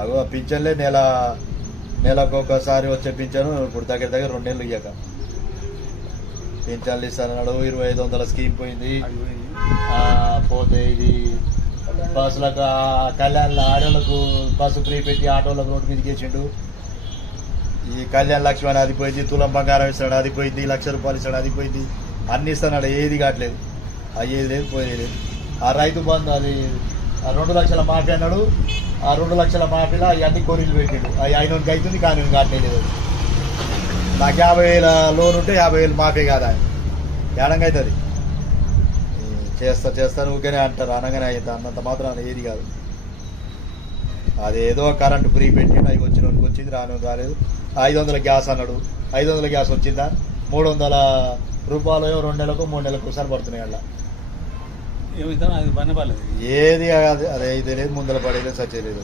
అగో పింఛన్లే నెలకు ఒకసారి వచ్చే పింఛను ఇప్పుడు దగ్గర 2 నెలలు ఇయ్యాక పింఛన్లు ఇస్తానన్నాడు. 2500 స్కీమ్ పోయింది. పోతే ఇది బస్సులకు కళ్యాణ్ ఆడోళ్ళకు బస్సు ఫ్రీ పెట్టి ఆటోలకు రోడ్డు మీదకి వేసిండు. ఈ కళ్యాణ్ లక్ష్మి అని అది పోయింది, తులం బంగారం ఇస్తాడు అది పోయింది, 1,00,000 రూపాయలు ఇస్తాడు అది పోయింది, అన్ని ఇస్తున్నాడు. ఏది కావట్లేదు, అయ్యేది లేదు పోయేది లేదు. ఆ రైతు బంధు అది 2 లక్షల మాఫీ అన్నాడు. ఆ 2 లక్షల మాఫీలో అవన్నీ కొరీలు పెట్టాడు. అవి అయినోనికి అవుతుంది కానీ కావట్లేదు. నాకు 50,000 లోన్ ఉంటే 50,000 మాఫీ కాదా, ఏడంగా అవుతుంది. చేస్తాను ఊరికేనే అంటారు, అనగానే అవుతుంది. అన్నంత మాత్రం ఏది కాదు. అదేదో కరెంటు ఫ్రీ పెట్టిండు, అవి వచ్చినోనికి వచ్చింది, రాలేదు. 500 గ్యాస్ అన్నాడు, 500 గ్యాస్ వచ్చిందా? 300 రూపాయలు 2 నెలలకు 3 నెలలకు ఒకసారి పడుతున్నాయి. అలా ఏమి అది పని పర్లేదు, ఏది అదే ఇది లేదు, ముందర పడేది సచ్చేది లేదు.